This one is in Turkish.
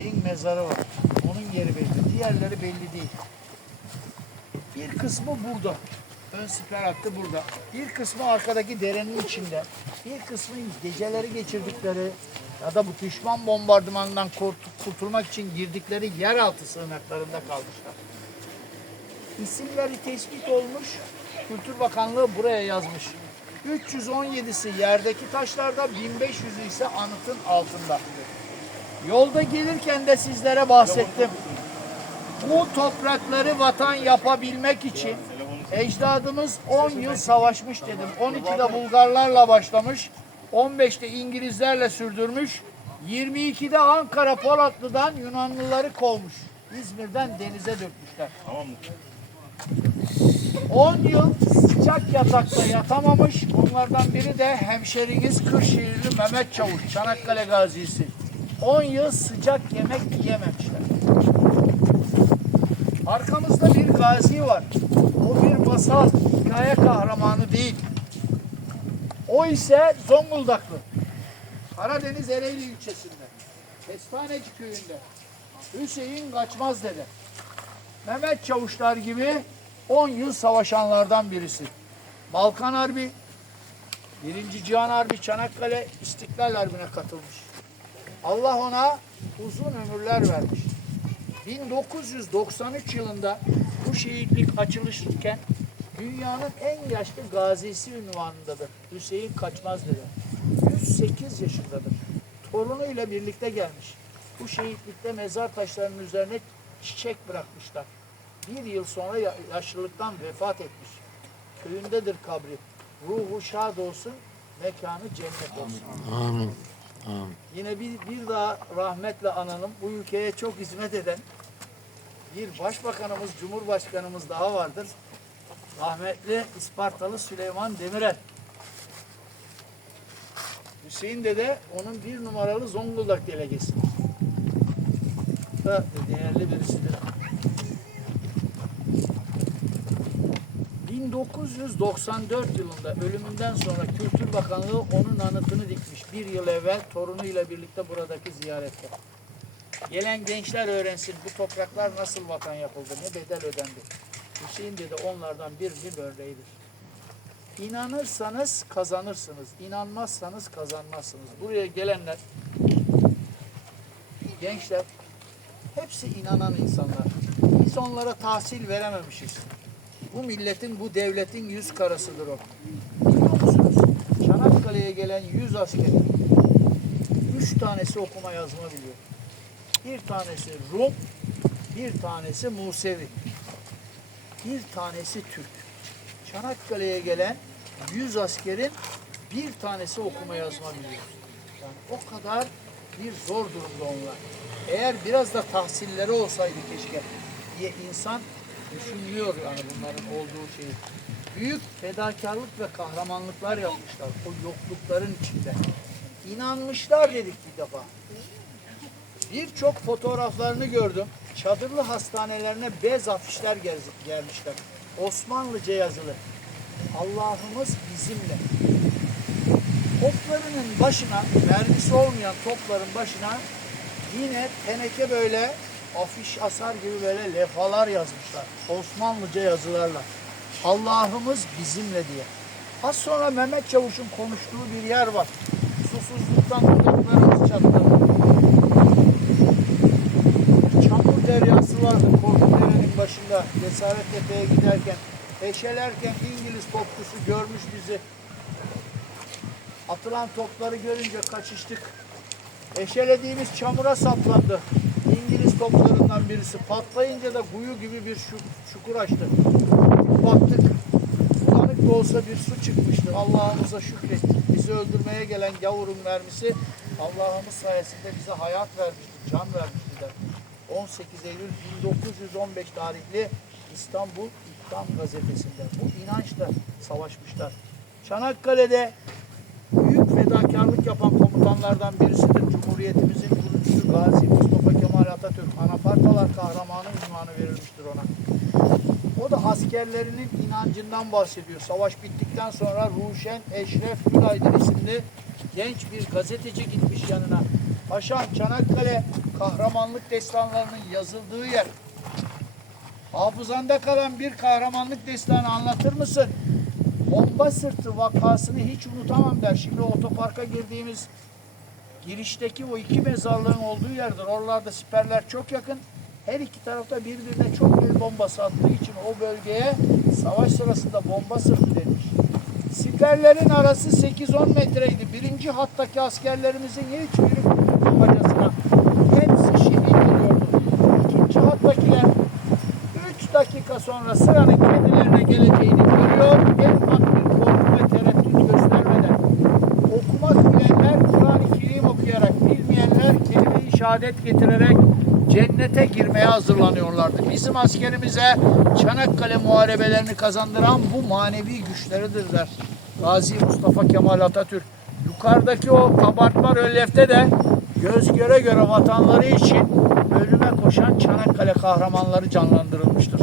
Hüseyin mezarı var. Onun yeri belli. Diğerleri belli değil. Bir kısmı burada. Ön siper hattı burada. Bir kısmı arkadaki derenin içinde. Bir kısmı geceleri geçirdikleri ya da bu düşman bombardımanından kurt- kurtulmak için girdikleri yeraltı sığınaklarında kalmışlar. İsimleri tespit olmuş. Kültür Bakanlığı buraya yazmış. 317'si yerdeki taşlarda, 1500'ü ise anıtın altında. Yolda gelirken de sizlere bahsettim. Bu toprakları vatan yapabilmek için ecdadımız 10 yıl savaşmış dedim. 12'de Bulgarlarla başlamış, 15'te İngilizlerle sürdürmüş, 22'de Ankara Polatlı'dan Yunanlıları kovmuş. İzmir'den denize dökmüşler. 10 yıl sıcak yatakta yatamamış. Onlardan biri de hemşeriniz Kırşehirli Mehmet Çavuş, Çanakkale gazisi. 10 yıl sıcak yemek yiyememişler. Arkamızda bir gazi var. O bir masal, hikaye kahramanı değil. O ise Zonguldaklı. Karadeniz Ereğli ilçesinde. Kestaneci köyünde. Hüseyin Kaçmaz dede. Mehmet Çavuşlar gibi 10 yıl savaşanlardan birisi. Balkan Harbi, Birinci Cihan Harbi, Çanakkale, İstiklal Harbi'ne katılmış. Allah ona uzun ömürler vermiş. 1993 yılında bu şehitlik açılışırken dünyanın en yaşlı gazisi ünvanındadır. Hüseyin Kaçmaz dedi. 108 yaşındadır. Torunuyla birlikte gelmiş. Bu şehitlikte mezar taşlarının üzerine çiçek bırakmışlar. Bir yıl sonra ya- yaşlılıktan vefat etmiş. Köyündedir kabri. Ruhu şad olsun, mekanı cennet olsun. Amin. Amin. Yine bir, bir daha rahmetle analım. Bu ülkeye çok hizmet eden bir başbakanımız, cumhurbaşkanımız daha vardır. Rahmetli İspartalı Süleyman Demirel. Hüseyin Dede onun bir numaralı Zonguldak delegesi. Da değerli birisidir. 1994 yılında ölümünden sonra Kültür Bakanlığı onun anıtını dikmiş. Bir yıl evvel torunuyla birlikte buradaki ziyarette. Gelen gençler öğrensin bu topraklar nasıl vatan yapıldı, ne bedel ödendi. Hüseyin dedi onlardan birinin örneğidir. İnanırsanız kazanırsınız, inanmazsanız kazanmazsınız. Buraya gelenler, gençler hepsi inanan insanlar. Biz onlara tahsil verememişiz. Bu milletin, bu devletin yüz karasıdır o. Biliyor musunuz? Çanakkale'ye gelen yüz askerin üç tanesi okuma yazma biliyor. Bir tanesi Rum, bir tanesi Musevi, bir tanesi Türk. Çanakkale'ye gelen yüz askerin bir tanesi okuma yazma biliyor. Yani o kadar bir zor durumda onlar. Eğer biraz da tahsilleri olsaydı keşke diye insan düşünüyor yani bunların olduğu şeyi. Büyük fedakarlık ve kahramanlıklar yapmışlar o yoklukların içinde. İnanmışlar dedik bir defa. Birçok fotoğraflarını gördüm. Çadırlı hastanelerine bez afişler gelmişler. Osmanlıca yazılı. Allah'ımız bizimle. Toplarının başına, mermisi olmayan topların başına yine teneke böyle afiş asar gibi böyle lefalar yazmışlar. Osmanlıca yazılarla. Allah'ımız bizimle diye. Az sonra Mehmet Çavuş'un konuştuğu bir yer var. Susuzluktan dudaklarımız çatladı. Çamur deryası vardı Korkutdere'nin başında Cesaret Tepe'ye giderken. Eşelerken İngiliz topçusu görmüş bizi. Atılan topları görünce kaçıştık. Eşelediğimiz çamura saplandı. İngiliz toplarından birisi patlayınca da kuyu gibi bir çukur açtı. Baktık bulanık da olsa bir su çıkmıştı. Allah'ımıza şükrettik. Bizi öldürmeye gelen gavurun mermisi Allah'ımız sayesinde bize hayat vermişti, can vermişti der. 18 Eylül 1915 tarihli İstanbul İktam gazetesinde. Bu inançla savaşmışlar. Çanakkale'de büyük fedakarlık yapan komutanlardan birisidir. Cumhuriyetimizin kurucusu Gazi Mustafa Kemal Atatürk. Anafartalar kahramanı ünvanı verilmiştir ona. O da askerlerinin inancından bahsediyor. Savaş bittikten sonra Ruşen Eşref Gülaydın isimli genç bir gazeteci gitmiş yanına. Paşam Çanakkale kahramanlık destanlarının yazıldığı yer. Hafızanda kalan bir kahramanlık destanı anlatır mısın? Bomba sırtı vakasını hiç unutamam der. Şimdi otoparka girdiğimiz girişteki o iki mezarlığın olduğu yerdir. Oralarda siperler çok yakın. Her iki tarafta birbirine çok el bombası attığı için o bölgeye savaş sırasında bomba sırtı denmiş. Siperlerin arası 8-10 metreydi. Birinci hattaki askerlerimizin hiçbiri bacasına. Hepsi şehit ediyordu. İkinci hattakiler 3 dakika sonra sıranın kendilerine geleceğini görüyor. En şehadet getirerek cennete girmeye hazırlanıyorlardı. Bizim askerimize Çanakkale muharebelerini kazandıran bu manevi güçleridir der. Gazi Mustafa Kemal Atatürk. Yukarıdaki o kabartma rölyefte de göz göre göre vatanları için ölüme koşan Çanakkale kahramanları canlandırılmıştır.